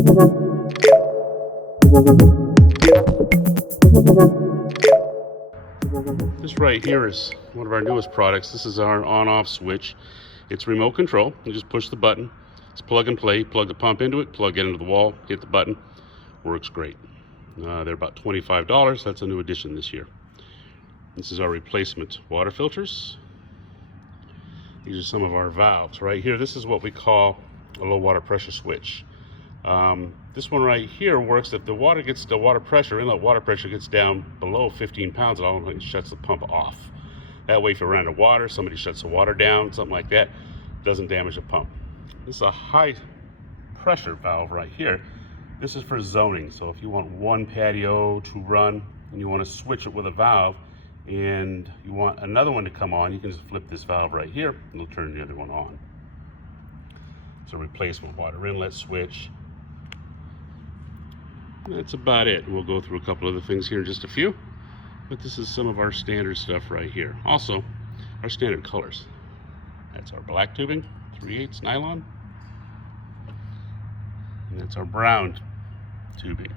This right here is one of our newest products. This is our on-off switch. It's remote control. You just push the button. It's plug and play. Plug the pump into it, plug it into the wall, hit the button. Works great. They're about $25. That's a new addition this year. This is our replacement water filters. These are some of our valves. Right here, this is what we call a low water pressure switch. This one right here works if the water pressure, inlet water pressure gets down below 15 pounds, it automatically shuts the pump off. That way, if you're under water, somebody shuts the water down, something like that, it doesn't damage the pump. This is a high pressure valve right here. This is for zoning. So if you want one patio to run and you want to switch it with a valve and you want another one to come on, you can just flip this valve right here and it'll turn the other one on. It's a replacement water inlet switch. That's about it. We'll go through a couple other things here in just a few, but this is some of our standard stuff right here. Also, our standard colors. That's our black tubing, 3/8 nylon, and that's our brown tubing.